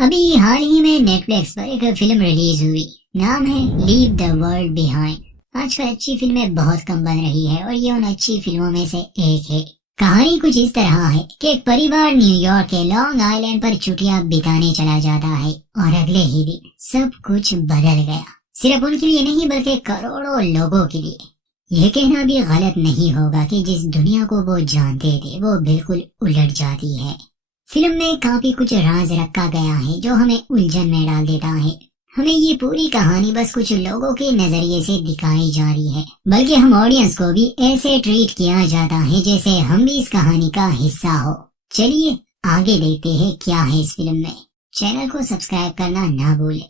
अभी हाल ही में नेटफ्लिक्स पर एक फिल्म रिलीज हुई, नाम है लीव द वर्ल्ड बिहाइंड। आजकल अच्छी फिल्में बहुत कम बन रही है और ये उन अच्छी फिल्मों में से एक है। कहानी कुछ इस तरह है कि एक परिवार न्यूयॉर्क के लॉन्ग आइलैंड पर छुट्टियां बिताने चला जाता है और अगले ही दिन सब कुछ बदल गया। सिर्फ उनके लिए नहीं बल्कि करोड़ों लोगों के लिए। यह कहना भी गलत नहीं होगा कि जिस दुनिया को वो जानते थे वो बिल्कुल उलट जाती है। फिल्म में काफी कुछ राज रखा गया है जो हमें उलझन में डाल देता है। हमें ये पूरी कहानी बस कुछ लोगों के नजरिए से दिखाई जा रही है, बल्कि हम ऑडियंस को भी ऐसे ट्रीट किया जाता है जैसे हम भी इस कहानी का हिस्सा हो। चलिए आगे देखते हैं क्या है इस फिल्म में। चैनल को सब्सक्राइब करना ना भूलें।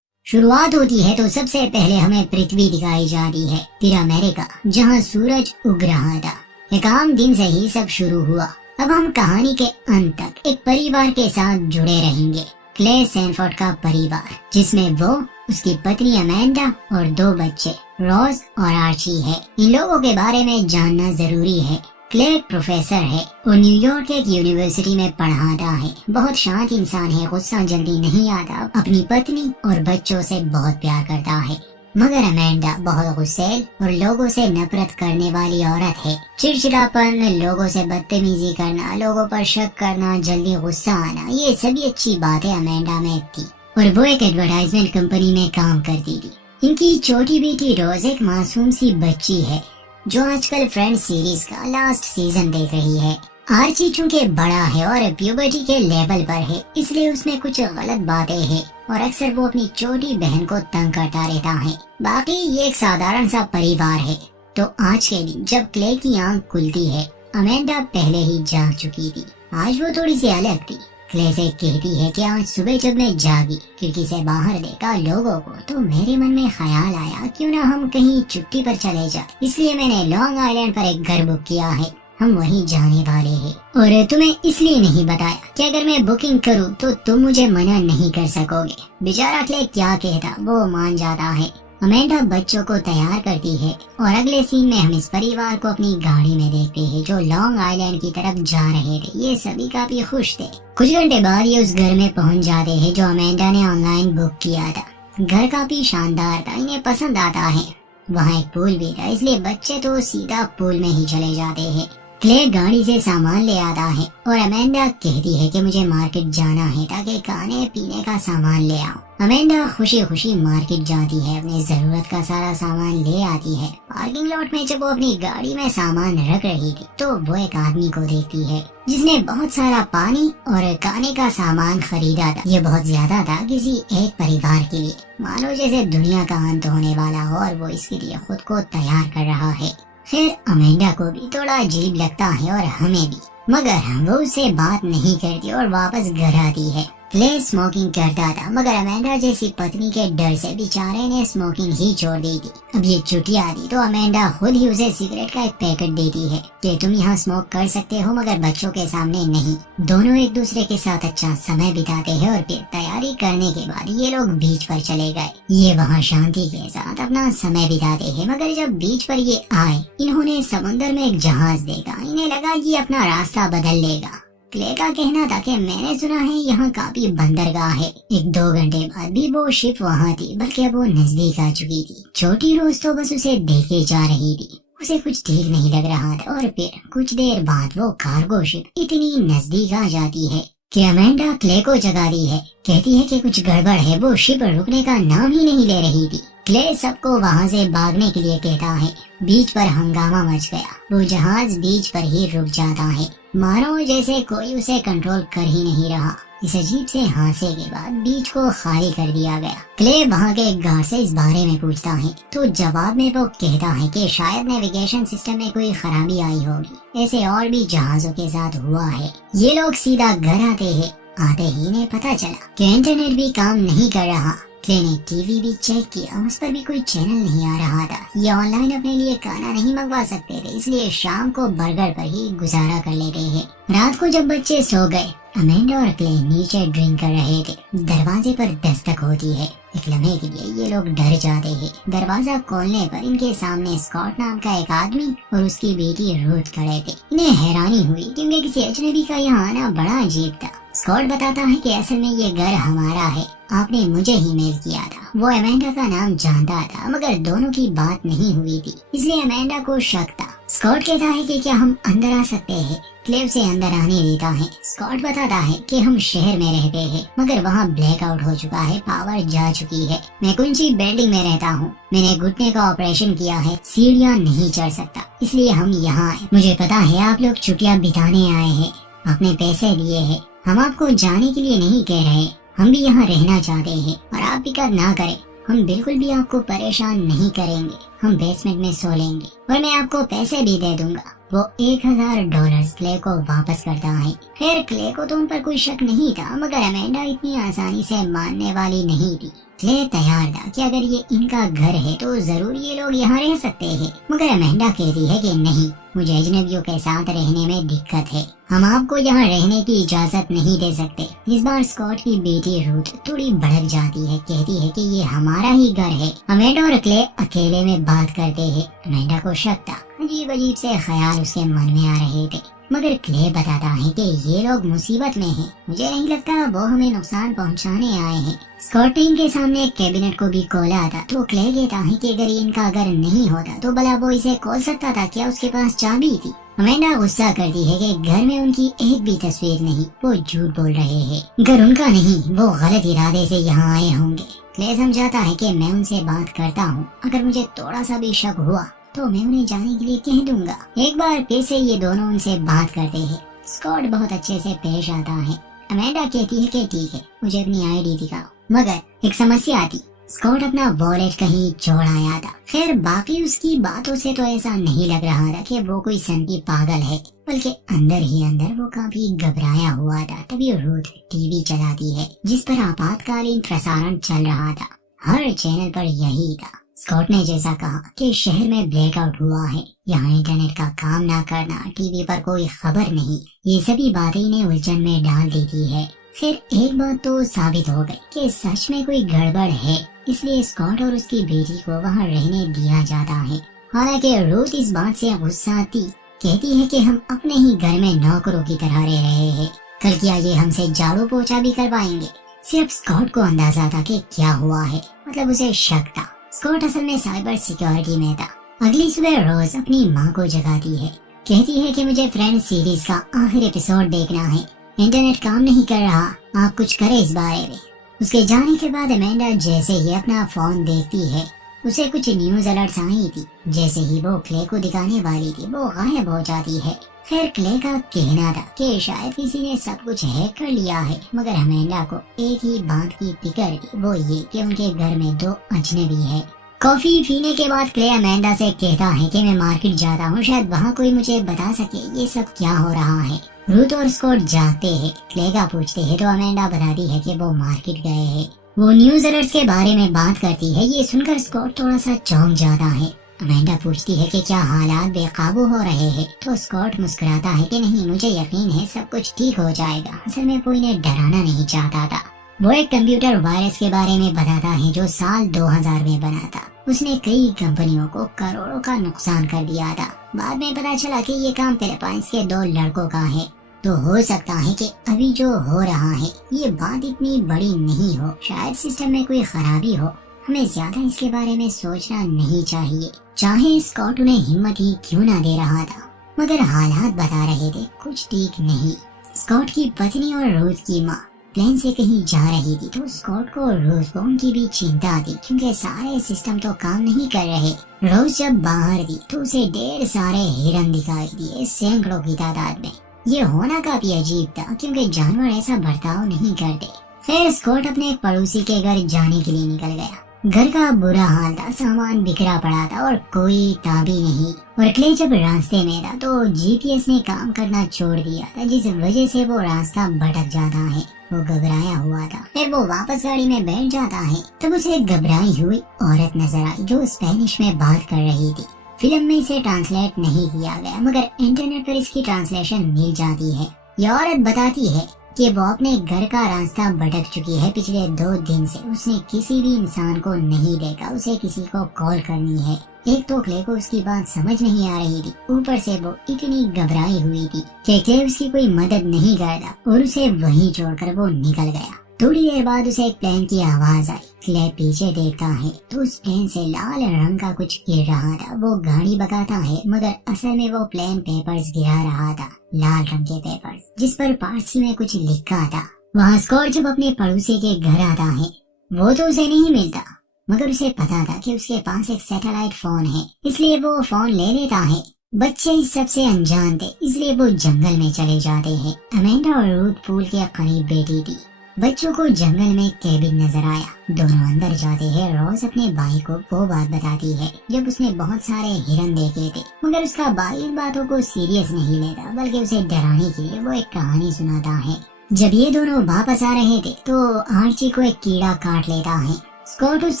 शुरुआत होती है तो सबसे पहले हमें पृथ्वी दिखाई जा रही है, फिर अमेरिका जहाँ सूरज उग रहा था। एक आम दिन से ही सब शुरू हुआ। अब हम कहानी के अंत तक एक परिवार के साथ जुड़े रहेंगे, क्ले सैनफोर्ड का परिवार, जिसमें वो, उसकी पत्नी अमेंडा और 2 बच्चे रोज और आर्ची है। इन लोगों के बारे में जानना जरूरी है। क्ले एक प्रोफेसर है और न्यूयॉर्क के एक यूनिवर्सिटी में पढ़ाता है। बहुत शांत इंसान है, गुस्सा जल्दी नहीं आता, अपनी पत्नी और बच्चों से बहुत प्यार करता है। मगर अमेंडा बहुत गुस्सैल और लोगों से नफरत करने वाली औरत है। चिड़चिड़ापन, लोगों से बदतमीजी करना, लोगों पर शक करना, जल्दी गुस्सा आना, ये सभी अच्छी बातें अमेंडा में थी और वो एक एडवर्टाइजमेंट कंपनी में काम करती थी। इनकी छोटी बेटी रोज एक मासूम सी बच्ची है जो आजकल फ्रेंड्स सीरीज का लास्ट सीजन देख रही है। आर्ची चूंकि बड़ा है और प्यूबर्टी के लेवल पर है, इसलिए उसमें कुछ गलत बातें हैं और अक्सर वो अपनी छोटी बहन को तंग करता रहता है। बाकी ये एक साधारण सा परिवार है। तो आज के दिन जब क्ले की आंख खुलती है, अमेंडा पहले ही जाग चुकी थी। आज वो थोड़ी सी अलग थी। क्ले से कहती है कि आज सुबह जब मैं जागी, खिड़की से बाहर देखा लोगों को, तो मेरे मन में ख्याल आया क्यों ना हम कहीं छुट्टी पर चले जाए। इसलिए मैंने लॉन्ग आइलैंड पर एक घर बुक किया है, हम वहीं जाने वाले हैं। और तुम्हें इसलिए नहीं बताया कि अगर मैं बुकिंग करूं तो तुम मुझे मना नहीं कर सकोगे। बेचारा क्ले क्या कहता, वो मान जाता है। अमेंडा बच्चों को तैयार करती है और अगले सीन में हम इस परिवार को अपनी गाड़ी में देखते हैं जो लॉन्ग आइलैंड की तरफ जा रहे थे। ये सभी काफी खुश थे। कुछ घंटे बाद ये उस घर में पहुंच जाते हैं जो अमेंडा ने ऑनलाइन बुक किया था। घर काफी शानदार था, इन्हें पसंद आता है। वहाँ एक पूल भी था, इसलिए बच्चे तो सीधा पूल में ही चले जाते हैं। क्ले गाड़ी से सामान ले आता है और अमेंडा कहती है कि मुझे मार्केट जाना है ताकि खाने पीने का सामान ले आओ। अमेंडा खुशी खुशी मार्केट जाती है, अपने जरूरत का सारा सामान ले आती है। पार्किंग लॉट में जब वो अपनी गाड़ी में सामान रख रही थी तो वो एक आदमी को देखती है जिसने बहुत सारा पानी और खाने का सामान खरीदा था। ये बहुत ज्यादा था किसी एक परिवार के लिए, मानो जैसे दुनिया का अंत होने वाला हो और वो इसके लिए खुद को तैयार कर रहा है। फिर अमेंडा को भी थोड़ा अजीब लगता है और हमें भी, मगर वो उससे बात नहीं करती और वापस घर आती है। क्ले स्मोकिंग करता था, मगर अमेंडा जैसी पत्नी के डर से बेचारे ने स्मोकिंग ही छोड़ दी थी। अब ये छुट्टियां आती तो अमेंडा खुद ही उसे सिगरेट का एक पैकेट देती है कि तुम यहाँ स्मोक कर सकते हो मगर बच्चों के सामने नहीं। दोनों एक दूसरे के साथ अच्छा समय बिताते हैं और फिर तैयारी करने के बाद ये लोग बीच पर चले गए। ये वहाँ शांति के साथ अपना समय बिताते हैं, मगर जब बीच पर ये आए, इन्होंने समुद्र में एक जहाज देखा। इन्हें लगा कि अपना रास्ता बदल लेगा। क्ले का कहना था कि मैंने सुना है यहाँ काफी बंदरगाह है। 1-2 घंटे बाद भी वो शिप वहाँ थी, बल्कि अब वो नजदीक आ चुकी थी। छोटी रोज तो बस उसे देखे जा रही थी, उसे कुछ ठीक नहीं लग रहा था। और फिर कुछ देर बाद वो कार्गो शिप इतनी नजदीक आ जाती है कि अमेंडा क्ले को जगाती है, कहती है कि कुछ गड़बड़ है। वो शिप रुकने का नाम ही नहीं ले रही थी। क्ले सबको वहाँ से भागने के लिए कहता है। बीच पर हंगामा मच गया, वो जहाज बीच पर ही रुक जाता है, मानो जैसे कोई उसे कंट्रोल कर ही नहीं रहा। इस अजीब से हादसे के बाद बीच को खाली कर दिया गया। क्ले वहाँ के गार्ड से इस बारे में पूछता है तो जवाब में वो कहता है कि शायद नेविगेशन सिस्टम में कोई खराबी आई होगी। ऐसे और भी जहाजों के साथ हुआ है। ये लोग सीधा घर आते हैं। आते ही इन्हें पता चला कि इंटरनेट भी काम नहीं कर रहा। क्ले ने टीवी भी चेक किया, उस पर भी कोई चैनल नहीं आ रहा था। ये ऑनलाइन अपने लिए खाना नहीं मंगवा सकते थे, इसलिए शाम को बर्गर पर ही गुजारा कर लेते हैं। रात को जब बच्चे सो गए, अमेंडा और क्ले नीचे ड्रिंक कर रहे थे। दरवाजे पर दस्तक होती है। एक लम्हे के लिए ये लोग डर जाते हैं। दरवाजा खोलने पर इनके सामने स्कॉट नाम का एक आदमी और उसकी बेटी रूथ खड़े थे। इन्हें हैरानी हुई क्योंकि किसी अजनबी का यहाँ आना बड़ा अजीब था। स्कॉट बताता है कि असल में ये घर हमारा है, आपने मुझे ही मेल किया था। वो अमेंडा का नाम जानता था मगर दोनों की बात नहीं हुई थी, इसलिए अमेंडा को शक था। स्कॉट कहता है कि क्या हम अंदर आ सकते हैं, क्लेव से अंदर आने देता है। स्कॉट बताता है कि हम शहर में रहते हैं मगर वहाँ ब्लैकआउट हो चुका है, पावर जा चुकी है। मैं ऊंची बिल्डिंग में रहता हूँ, मैंने घुटने का ऑपरेशन किया है, सीढ़ियाँ नहीं चढ़ सकता, इसलिए हम यहाँ आए। मुझे पता है आप लोग छुट्टियाँ बिताने आए हैं, आपने पैसे दिए हैं, हम आपको जाने के लिए नहीं कह रहे, हम भी यहाँ रहना चाहते हैं और आप फिक्र ना करें, हम बिल्कुल भी आपको परेशान नहीं करेंगे, हम बेसमेंट में सो लेंगे और मैं आपको पैसे भी दे दूंगा। वो $1000 क्ले को वापस करता है। खैर क्ले को तो उन पर कोई शक नहीं था मगर अमेंडा इतनी आसानी से मानने वाली नहीं थी। क्ले तैयार था कि अगर ये इनका घर है तो जरूर ये लोग यहाँ रह सकते हैं, मगर अमेंडा कहती है कि नहीं, मुझे अजनबियों के साथ रहने में दिक्कत है, हम आपको यहाँ रहने की इजाजत नहीं दे सकते। इस बार स्कॉट की बेटी रूथ थोड़ी भड़क जाती है, कहती है कि ये हमारा ही घर है। अमेंडा और क्ले अकेले में बात करते हैं। अमेंडा को शक था, अजीब अजीब से ख्याल उसके मन में आ रहे थे मगर क्ले बताता है कि ये लोग मुसीबत में हैं, मुझे नहीं लगता वो हमें नुकसान पहुंचाने आए हैं। स्कॉट टीम के सामने कैबिनेट को भी खोला था तो क्ले कहता है कि अगर इनका घर नहीं होता तो भला वो इसे खोल सकता था क्या, उसके पास चाबी थी। अमेंडा गुस्सा करती है कि घर में उनकी एक भी तस्वीर नहीं, वो झूठ बोल रहे हैं, घर उनका नहीं, वो गलत इरादे से यहाँ आए होंगे। क्ले समझाता है कि मैं उनसे बात करता हूँ, अगर मुझे थोड़ा सा भी शक हुआ तो मैं उन्हें जाने के लिए कह दूंगा। एक बार फिर से ये दोनों उनसे बात करते हैं। स्कॉट बहुत अच्छे से पेश आता है। अमेंडा कहती है कि ठीक है, मुझे अपनी आईडी दिखाओ, मगर एक समस्या आती, स्कॉट अपना वॉलेट कहीं छोड़ आया था। खैर बाकी उसकी बातों से तो ऐसा नहीं लग रहा था कि वो कोई सनकी पागल है, बल्कि अंदर ही अंदर वो काफी घबराया हुआ था। तभी रूथ टीवी चलाती है जिस पर आपातकालीन प्रसारण चल रहा था। हर चैनल पर यही था। स्कॉट ने जैसा कहा कि शहर में ब्लैकआउट हुआ है, यहाँ इंटरनेट का काम ना करना, टीवी पर कोई खबर नहीं, ये सभी बातें इन्हें उलझन में डाल देती है। फिर एक बात तो साबित हो गई कि सच में कोई गड़बड़ है, इसलिए स्कॉट और उसकी बेटी को वहाँ रहने दिया जाता है। हालांकि रूथ इस बात से गुस्सा थी, कहती है कि हम अपने ही घर में नौकरों की तरह रह रहे हैं, कल क्या ये हमसे झाड़ू पोछा भी करवाएंगे। सिर्फ स्कॉट को अंदाजा था कि क्या हुआ है, मतलब उसे शक था। स्कॉट असल में साइबर सिक्योरिटी में था। अगली सुबह रोज अपनी माँ को जगाती है, कहती है कि मुझे फ्रेंड्स सीरीज का आखिरी एपिसोड देखना है, इंटरनेट काम नहीं कर रहा, आप कुछ करें इस बारे में। उसके जाने के बाद अमेंडा जैसे ही अपना फोन देखती है, उसे कुछ न्यूज अलर्ट्स आई थी। जैसे ही वो क्ले को दिखाने वाली थी वो गायब हो जाती है। फिर क्ले का कहना था कि शायद किसी ने सब कुछ हैक कर लिया है, मगर अमेंडा को एक ही बात की फिक्र थी, वो ये कि उनके घर में 2 अजनबी है। कॉफी पीने के बाद क्ले अमेंडा से कहता है कि मैं मार्केट जाता हूँ, शायद वहाँ कोई मुझे बता सके ये सब क्या हो रहा है। रूथ और स्कॉट जागते हैं, क्ले का पूछते हैं तो अमेंडा बताती है कि वो मार्केट गए हैं। वो न्यूज अलर्ट्स के बारे में बात करती है। ये सुनकर स्कॉट थोड़ा सा चौंक जाता है। अमेंडा पूछती है कि क्या हालात बेकाबू हो रहे हैं, तो स्कॉट मुस्कुराता है कि नहीं, मुझे यकीन है सब कुछ ठीक हो जाएगा, असल में वो इन्हें डराना नहीं चाहता था। वो एक कंप्यूटर वायरस के बारे में बताता है जो साल 2000 में बना था। उसने कई कंपनियों को करोड़ों का नुकसान कर दिया था। बाद में पता चला कि ये काम फिलीपाइंस के 2 लड़कों का है। तो हो सकता है कि अभी जो हो रहा है ये बात इतनी बड़ी नहीं हो, शायद सिस्टम में कोई खराबी हो, हमें ज्यादा इसके बारे में सोचना नहीं चाहिए। चाहे स्कॉट उन्हें हिम्मत ही क्यों ना दे रहा था, मगर हालात बता रहे थे कुछ ठीक नहीं। स्कॉट की पत्नी और रूथ की माँ प्लेन से कहीं जा रही थी, तो स्कॉट को रूथ को उनकी भी चिंता थी, क्योंकि सारे सिस्टम तो काम नहीं कर रहे। रोज जब बाहर थी तो उसे ढेर सारे हिरन दिखाई दिए, सैकड़ों की तादाद में। ये होना काफी अजीब था, क्योंकि जानवर ऐसा बर्ताव नहीं करते। फिर स्कॉट अपने एक पड़ोसी के घर जाने के लिए निकल गया। घर का बुरा हाल था, सामान बिखरा पड़ा था और कोई ताबी नहीं। और क्ले जब रास्ते में था तो जीपीएस ने काम करना छोड़ दिया था, जिस वजह से वो रास्ता भटक जाता है। वो घबराया हुआ था। फिर वो वापस गाड़ी में बैठ जाता है, तब उसे घबराई हुई औरत नजर आई जो स्पेनिश में बात कर रही थी। फिल्म में इसे ट्रांसलेट नहीं किया गया, मगर इंटरनेट पर इसकी ट्रांसलेशन मिल जाती है। यह औरत बताती है कि वो अपने घर का रास्ता भटक चुकी है। पिछले 2 दिन से उसने किसी भी इंसान को नहीं देखा, उसे किसी को कॉल करनी है। एक तो क्ले को उसकी बात समझ नहीं आ रही थी, ऊपर से वो इतनी घबराई हुई थी कि क्ले उसकी कोई मदद नहीं करता और उसे वहीं छोड़कर वो निकल गया। थोड़ी देर बाद उसे एक प्लेन की आवाज आई। क्ले पीछे देखता है तो उस प्लेन से लाल रंग का कुछ गिर रहा था। वो गाड़ी भगाता है मगर असल में वो प्लेन पेपर्स गिरा रहा था, लाल रंग के पेपर्स जिस पर पारसी में कुछ लिखा था। वहाँ स्कॉट जब अपने पड़ोसी के घर आता है वो तो उसे नहीं मिलता, मगर उसे पता था कि उसके पास एक सैटेलाइट फोन है, इसलिए वो फोन ले लेता है। बच्चे इस सब से अनजान थे, इसलिए वो जंगल में चले जाते हैं। अमेंडा और रूथ पूल के करीब बैठी थी। बच्चों को जंगल में केबिन नजर आया। दोनों अंदर जाते हैं। रोज अपने भाई को वो बात बताती है जब उसने बहुत सारे हिरन देखे थे, मगर उसका भाई इन बातों को सीरियस नहीं लेता, बल्कि उसे डराने के लिए वो एक कहानी सुनाता है। जब ये दोनों वापस आ रहे थे तो आर्ची को एक कीड़ा काट लेता है। स्कॉट उस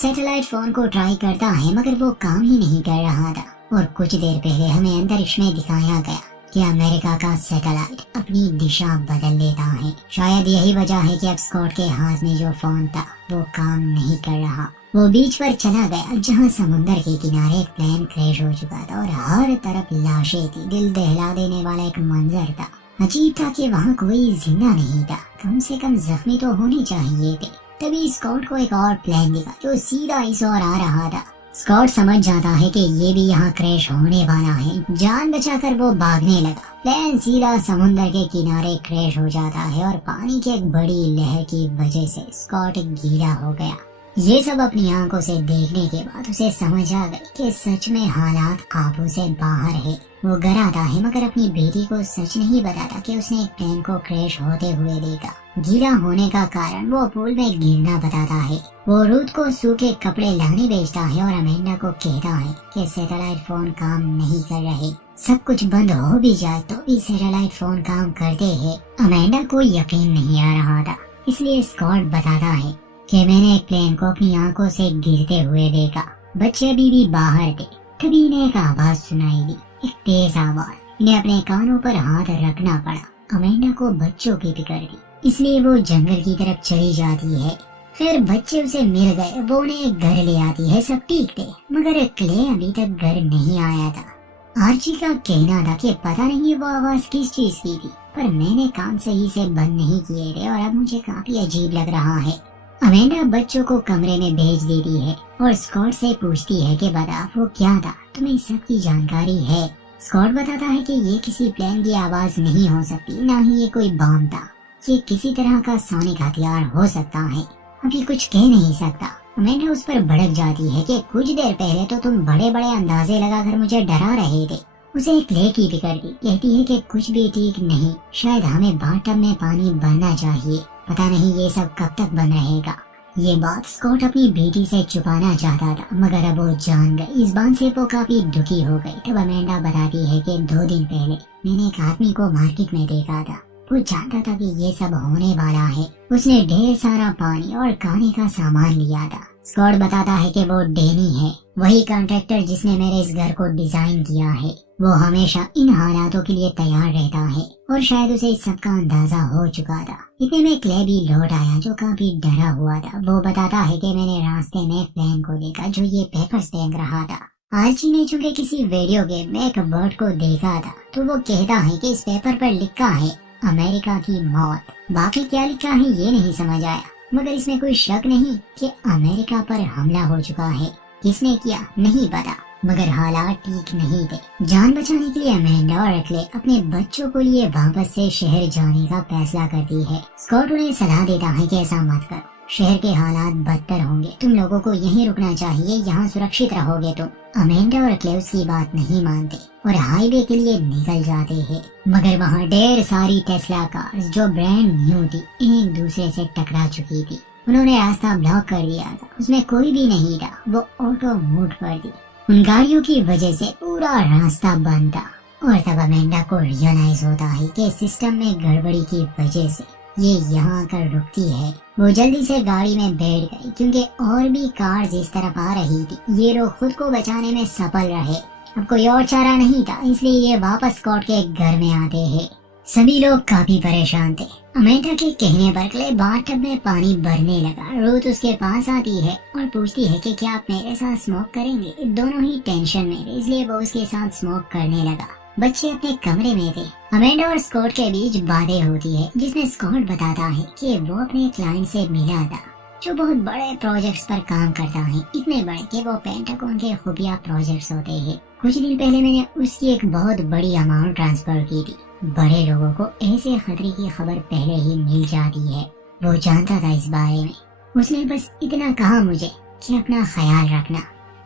सैटेलाइट फोन को ट्राई करता है मगर वो काम ही नहीं कर रहा था। और कुछ देर पहले हमें अंतरिक्ष में दिखाया गया कि अमेरिका का सैटेलाइट अपनी दिशा बदल लेता है। शायद यही वजह है कि अब स्कॉट के हाथ में जो फोन था वो काम नहीं कर रहा। वो बीच पर चला गया जहां समुंदर के किनारे एक प्लेन क्रैश हो चुका था और हर तरफ लाशें थी। दिल दहला देने वाला एक मंजर था। अजीब था कि वहाँ कोई जिंदा नहीं था, कम से कम जख्मी तो होने चाहिए थे। तभी स्कॉट को एक और प्लेन दिखा जो सीधा इस ओर आ रहा था। स्कॉट समझ जाता है कि ये भी यहाँ क्रैश होने वाला है। जान बचाकर वो भागने लगा। प्लेन सीधा समुद्र के किनारे क्रैश हो जाता है और पानी की एक बड़ी लहर की वजह से स्कॉट गीला हो गया। ये सब अपनी आंखों से देखने के बाद उसे समझ आ गई कि सच में हालात काबू से बाहर है। वो घर आता है मगर अपनी बेटी को सच नहीं बताता कि उसने एक प्लेन को क्रैश होते हुए देखा। गीला होने का कारण वो पूल में गिरना बताता है। वो रूथ को सूखे कपड़े लाने भेजता है और अमेंडा को कहता है कि सैटेलाइट फोन काम नहीं कर रहे। सब कुछ बंद हो भी जाए तो भी सैटेलाइट फोन काम करते हैं। अमेंडा को यकीन नहीं आ रहा था, इसलिए स्कॉट बताता है कि मैंने एक प्लेन को अपनी आंखों से गिरते हुए देखा। बच्चे अभी भी बाहर थे। तभी इन्हें एक आवाज सुनाई दी, एक तेज आवाज। इन्हें अपने कानों पर हाथ रखना पड़ा। अमेंडा को बच्चों की फिक्र थी, इसलिए वो जंगल की तरफ चली जाती है। फिर बच्चे उसे मिल गए। वो उन्हें एक घर ले आती है। सब ठीक थे मगर क्ले अभी तक घर नहीं आया था। आर्ची का कहना था कि पता नहीं वो आवाज किस चीज की थी, पर मैंने कान सही से बंद नहीं किए थे और अब मुझे काफी अजीब लग रहा है। अमेंडा बच्चों को कमरे में भेज देती है और स्कॉट से पूछती है कि बता वो क्या था, तुम्हें इस सब की जानकारी है? स्कॉट बताता है कि ये किसी प्लेन की आवाज नहीं हो सकती, ना ही ये कोई बम था। ये किसी तरह का सोनिक हथियार हो सकता है। अभी कुछ कह नहीं सकता। अमेंडा उस पर भड़क जाती है कि कुछ देर पहले तो तुम बड़े बड़े अंदाजे लगाकर मुझे डरा रहे थे। उसे क्ले की फिक्र थी। कहती है कि कुछ भी ठीक नहीं, शायद हमें बाथटब में पानी भरना चाहिए। पता नहीं ये सब कब तक बंद रहेगा। ये बात स्कॉट अपनी बेटी से छुपाना चाहता था मगर अब वो जान गई। इस बात से वो काफी दुखी हो गई। तब अमेंडा बताती है कि 2 दिन पहले मैंने एक आदमी को मार्केट में देखा था। वो जानता था कि ये सब होने वाला है। उसने ढेर सारा पानी और खाने का सामान लिया था। स्कॉट बताता है कि वो डेनी है, वही कॉन्ट्रैक्टर जिसने मेरे इस घर को डिजाइन किया है। वो हमेशा इन हालातों के लिए तैयार रहता है और शायद उसे इस सब का अंदाजा हो चुका था। इतने में क्ले भी लौट आया जो काफी डरा हुआ था। वो बताता है कि मैंने रास्ते में एक प्लेन को देखा जो ये पेपर्स फेंक रहा था। आर्ची ने चूंकि किसी वीडियो गेम में एक बर्ड को देखा था तो वो कहता है कि इस पेपर पर लिखा है अमेरिका की मौत। बाकी क्या लिखा है ये नहीं समझ आया, मगर इसमें कोई शक नहीं कि अमेरिका पर हमला हो चुका है। किसने किया नहीं पता, मगर हालात ठीक नहीं थे। जान बचाने के लिए अमेंडा और क्ले अपने बच्चों को लिए वापस से शहर जाने का फैसला करती है। स्कॉट उन्हें सलाह देता है कि ऐसा मत करो, शहर के हालात बदतर होंगे, तुम लोगों को यहीं रुकना चाहिए, यहाँ सुरक्षित रहोगे तुम। अमेंडा और क्ले उसकी बात नहीं मानते और हाईवे के लिए निकल जाते हैं। मगर वहाँ ढेर सारी टेस्ला कार्स जो ब्रांड न्यू थी एक दूसरे से टकरा चुकी थी। उन्होंने रास्ता ब्लॉक कर दिया था, उसमें कोई भी नहीं था। वो ऑटो मूड पर थी। उन गाड़ियों की वजह से पूरा रास्ता बंद था और तब अमेंडा को रियलाइज होता है कि सिस्टम में गड़बड़ी की वजह से ये यहाँ आकर रुकती है। वो जल्दी से गाड़ी में बैठ गई क्योंकि और भी कार्स इस तरफ आ रही थी। ये लोग खुद को बचाने में सफल रहे। अब कोई और चारा नहीं था, इसलिए ये वापस स्कॉट के घर में आते हैं। सभी लोग काफी परेशान थे। अमेंडा के कहने पर क्ले बाथटब में पानी भरने लगा। रूथ उसके पास आती है और पूछती है कि क्या आप मेरे साथ स्मोक करेंगे। दोनों ही टेंशन में थे, इसलिए वो उसके साथ स्मोक करने लगा। बच्चे अपने कमरे में थे। अमेंडा और स्कॉट के बीच बातें होती है, जिसमें स्कॉट बताता है कि वो अपने क्लाइंट से मिला था जो बहुत बड़े प्रोजेक्ट्स पर काम करता है, इतने बड़े कि वो पेंटागन के खुफिया प्रोजेक्ट्स होते हैं। कुछ दिन पहले मैंने उसकी एक बहुत बड़ी अमाउंट ट्रांसफर की थी। बड़े लोगों को ऐसे खतरे की खबर पहले ही मिल जाती है। वो जानता था इस बारे में। उसने बस इतना कहा मुझे कि अपना ख्याल रखना।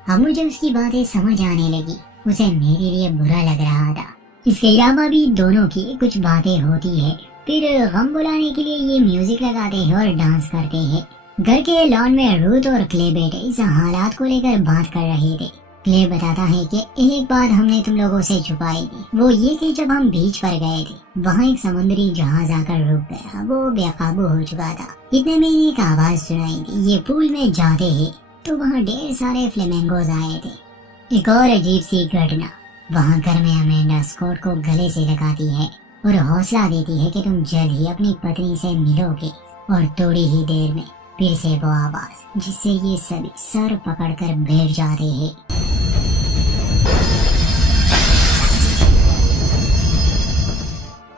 अब मुझे उसकी बातें समझ आने लगी। उसे मेरे लिए बुरा लग रहा था। इसके अलावा भी दोनों की कुछ बातें होती है। फिर गम बुलाने के लिए ये म्यूजिक लगाते हैं और डांस करते हैं। घर के लॉन में रूथ और क्ले बेटे इस हालात को लेकर बात कर रहे थे। क्ले बताता है कि एक बात हमने तुम लोगों से छुपाई थी, वो ये कि जब हम बीच पर गए थे वहाँ एक समुद्री जहाज आकर रुक गया। वो बेकाबू हो चुका था। इतने में एक आवाज सुनाई दी, ये पूल में जाते हैं तो वहाँ ढेर सारे फ्लेमेंगोज आए थे। एक और अजीब सी घटना, वहाँ घर में अमेंडा स्कॉट को गले से लगाती है और हौसला देती है कि तुम जल्द ही अपनी पत्नी से मिलोगे। और थोड़ी ही देर में फिर से वो आवाज, जिससे ये सभी सर पकड़कर बैठ जाते हैं।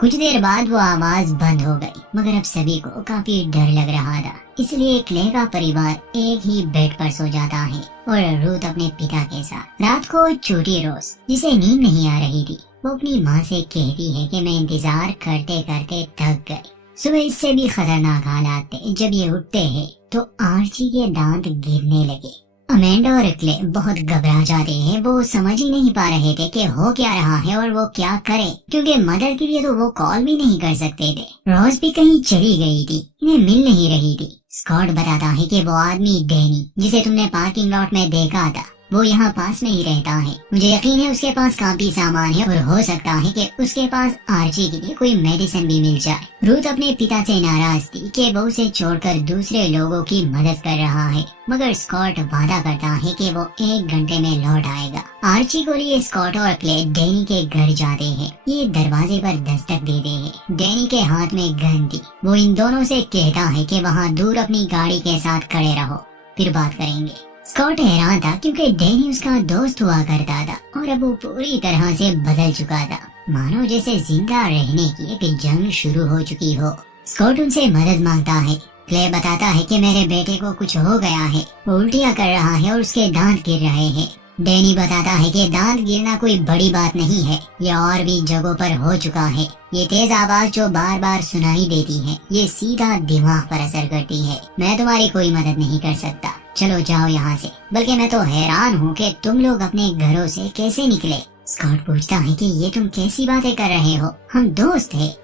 कुछ देर बाद वो आवाज बंद हो गई, मगर अब सभी को काफी डर लग रहा था। इसलिए क्ले का परिवार एक ही बेड पर सो जाता है और रूथ अपने पिता के साथ। रात को छोटी रोज, जिसे नींद नहीं आ रही थी, वो अपनी माँ से कहती है कि मैं इंतजार करते करते थक गई। सुबह इससे भी खतरनाक हालात थे। जब ये उठते हैं तो आर्ची के दांत गिरने लगे। अमेंडा और क्ले बहुत घबरा जाते हैं। वो समझ ही नहीं पा रहे थे कि हो क्या रहा है और वो क्या करे, क्योंकि मदद के लिए तो वो कॉल भी नहीं कर सकते थे। रोज भी कहीं चली गई थी, इन्हें मिल नहीं रही थी। स्कॉट बताता है कि वो आदमी डैनी, जिसे तुमने पार्किंग लॉट में देखा था, वो यहाँ पास में ही रहता है। मुझे यकीन है उसके पास काफी सामान है और हो सकता है कि उसके पास आर्ची के लिए कोई मेडिसिन भी मिल जाए। रूथ अपने पिता से नाराज थी कि वो उसे छोड़कर दूसरे लोगों की मदद कर रहा है, मगर स्कॉट वादा करता है कि वो 1 घंटे में लौट आएगा। आर्ची को लिए स्कॉट और क्ले डैनी के घर जाते हैं। ये दरवाजे पर दस्तक देते हैं। डैनी के हाथ में गन थी। वो इन दोनों से कहता है कि वहाँ दूर अपनी गाड़ी के साथ खड़े रहो, फिर बात करेंगे। स्कॉट हैरान था क्योंकि डैनी उसका दोस्त हुआ करता था और अब वो पूरी तरह से बदल चुका था, मानो जैसे जिंदा रहने की एक जंग शुरू हो चुकी हो। स्कॉट उनसे मदद मांगता है। क्ले बताता है कि मेरे बेटे को कुछ हो गया है, वो उल्टियाँ कर रहा है और उसके दांत गिर रहे हैं। डैनी बताता है कि दांत गिरना कोई बड़ी बात नहीं है, ये और भी जगहों पर हो चुका है। ये तेज आवाज जो बार बार सुनाई देती है, ये सीधा दिमाग पर असर करती है। मैं तुम्हारी कोई मदद नहीं कर सकता, चलो जाओ यहाँ से। बल्कि मैं तो हैरान हूँ कि तुम लोग अपने घरों से कैसे निकले। स्कॉट पूछता है कि ये तुम कैसी बातें कर रहे हो, हम दोस्त हैं।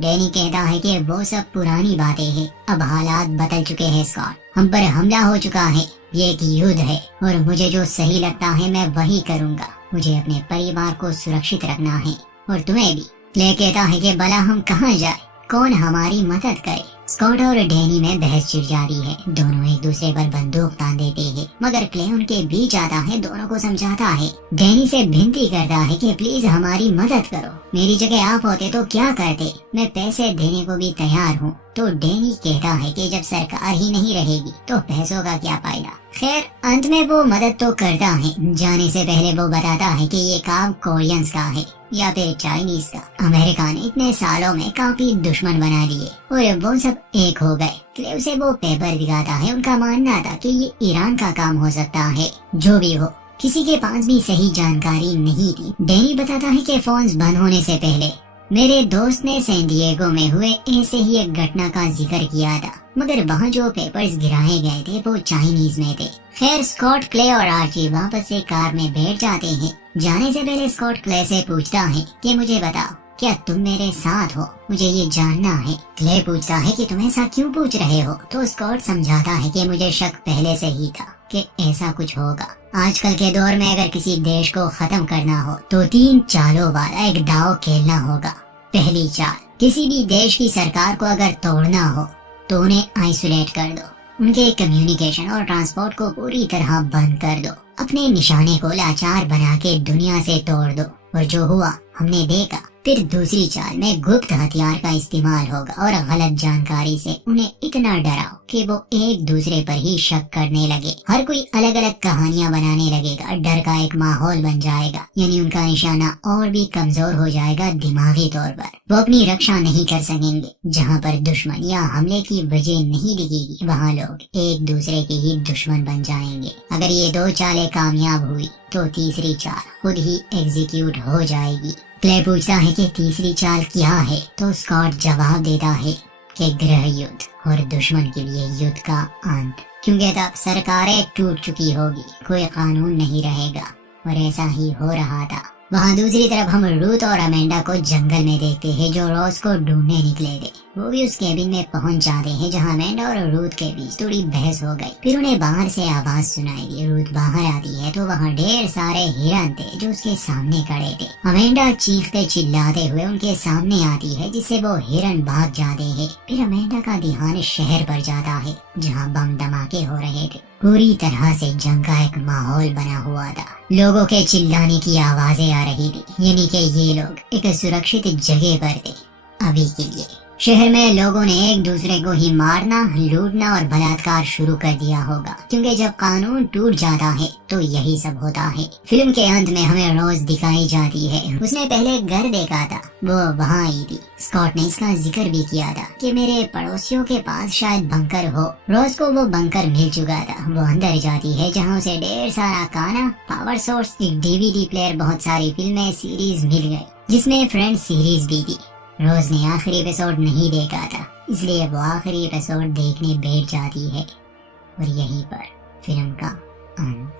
डैनी कहता है कि वो सब पुरानी बातें हैं, अब हालात बदल चुके हैं स्कॉट, हम पर हमला हो चुका है, ये एक युद्ध है और मुझे जो सही लगता है मैं वही करूँगा। मुझे अपने परिवार को सुरक्षित रखना है और तुम्हें भी। क्ले कहता है कि भला हम कहाँ जाए, कौन हमारी मदद करे। स्कॉट और डैनी में बहस छिड़ जाती है। दोनों एक दूसरे पर बंदूक तान देते हैं, मगर क्ले उनके बीच आता है, दोनों को समझाता है। डैनी से विनती करता है कि प्लीज हमारी मदद करो, मेरी जगह आप होते तो क्या करते, मैं पैसे देने को भी तैयार हूँ। तो डैनी कहता है कि जब सरकार ही नहीं रहेगी तो पैसों का क्या फायदा। खैर अंत में वो मदद तो करता है। जाने से पहले वो बताता है कि ये काम कोरियंस का है या फिर चाइनीज का। अमेरिका ने इतने सालों में काफी दुश्मन बना लिए और वो सब एक हो गए। क्ले उसे वो पेपर दिखाता है। उनका मानना था कि ये ईरान का काम हो सकता है। जो भी हो, किसी के पास भी सही जानकारी नहीं थी। डैनी बताता है कि फोन्स बंद होने से पहले मेरे दोस्त ने सैन डिएगो में हुए ऐसे ही एक घटना का जिक्र किया था, मगर वहाँ जो पेपर्स गिराए गए थे वो चाइनीज में थे। खैर स्कॉट, क्ले और आर्ची वापस से कार में बैठ जाते हैं। जाने से पहले स्कॉट क्ले से पूछता है कि मुझे बताओ, क्या तुम मेरे साथ हो, मुझे ये जानना है। क्ले पूछता है कि तुम ऐसा क्यों पूछ रहे हो, तो स्कॉट समझाता है कि मुझे शक पहले से ही था कि ऐसा कुछ होगा। आजकल के दौर में अगर किसी देश को खत्म करना हो तो 3 चालों वाला एक दाव खेलना होगा। पहली चाल, किसी भी देश की सरकार को अगर तोड़ना हो तो उन्हें आइसोलेट कर दो, उनके कम्युनिकेशन और ट्रांसपोर्ट को पूरी तरह बंद कर दो, अपने निशाने को लाचार बना के दुनिया से तोड़ दो। और जो हुआ हमने देखा। फिर दूसरी चाल में गुप्त हथियार का इस्तेमाल होगा और गलत जानकारी से उन्हें इतना डराओ कि वो एक दूसरे पर ही शक करने लगे। हर कोई अलग अलग कहानियां बनाने लगेगा, डर का एक माहौल बन जाएगा, यानी उनका निशाना और भी कमजोर हो जाएगा दिमागी तौर पर। वो अपनी रक्षा नहीं कर सकेंगे। जहाँ पर दुश्मन या हमले की वजह नहीं दिखेगी, वहाँ लोग एक दूसरे के ही दुश्मन बन जाएंगे। अगर ये दो चालें कामयाब हुई तो तीसरी चाल खुद ही एग्जीक्यूट हो जाएगी। क्ले पूछता है कि तीसरी चाल क्या है, तो स्कॉट जवाब देता है कि गृह युद्ध और दुश्मन के लिए युद्ध का अंत, क्योंकि तब सरकारें टूट चुकी होगी, कोई कानून नहीं रहेगा। और ऐसा ही हो रहा था। वहाँ दूसरी तरफ हम रूथ और अमेंडा को जंगल में देखते हैं, जो रोज को ढूंढने निकले थे। वो भी उस केबिन में पहुंच जाते हैं जहाँ अमेंडा और रूथ के बीच थोड़ी बहस हो गई। फिर उन्हें बाहर से आवाज सुनाई दी। रूथ बाहर आती है तो वहाँ ढेर सारे हिरन थे जो उसके सामने खड़े थे। अमेंडा चीखते चिल्लाते हुए उनके सामने आती है, जिससे वो हिरन भाग जाते हैं। फिर अमेंडा का ध्यान शहर पर जाता है जहाँ बम धमाके हो रहे थे। पूरी तरह से जंग का एक माहौल बना हुआ था। लोगों के चिल्लाने की आवाजें आ रही थी, यानी कि ये लोग एक सुरक्षित जगह पर थे अभी के लिए। शहर में लोगों ने एक दूसरे को ही मारना, लूटना और बलात्कार शुरू कर दिया होगा, क्योंकि जब कानून टूट जाता है तो यही सब होता है। फिल्म के अंत में हमें रोज दिखाई जाती है। उसने पहले घर देखा था, वो वहाँ आई थी। स्कॉट ने इसका जिक्र भी किया था कि मेरे पड़ोसियों के पास शायद बंकर हो। रोज को वो बंकर मिल चुका था। वो अंदर जाती है जहाँ उसे ढेर सारा खाना, पावर सोर्स, एक डीवीडी प्लेयर, बहुत सारी फिल्में, सीरीज मिल गए, जिसमें फ्रेंड्स सीरीज भी थी। रोज ने आखिरी एपिसोड नहीं देखा था, इसलिए वो आखिरी एपिसोड देखने बैठ जाती है और यहीं पर फिल्म का अंत।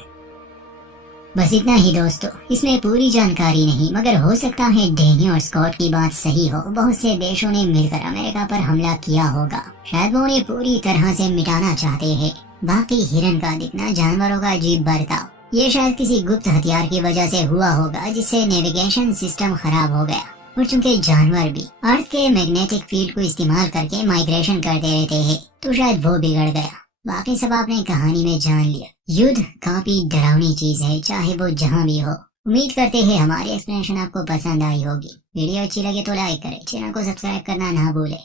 बस इतना ही दोस्तों। इसमें पूरी जानकारी नहीं, मगर हो सकता है डैनी और स्कॉट की बात सही हो। बहुत से देशों ने मिलकर अमेरिका पर हमला किया होगा। शायद वो उन्हें पूरी तरह से मिटाना चाहते हैं। बाकी हिरन का दिखना, जानवरों का अजीब बर्ताव, ये शायद किसी गुप्त हथियार की वजह से हुआ होगा, जिससे नेविगेशन सिस्टम खराब हो गया। और चूंकि जानवर भी अर्थ के मैग्नेटिक फील्ड को इस्तेमाल करके माइग्रेशन करते रहते हैं, तो शायद वो बिगड़ गया। बाकी सब आपने कहानी में जान लिया। युद्ध काफी डरावनी चीज है, चाहे वो जहाँ भी हो। उम्मीद करते हैं हमारी एक्सप्लेनेशन आपको पसंद आई होगी। वीडियो अच्छी लगे तो लाइक करें, चैनल को सब्सक्राइब करना ना भूलें।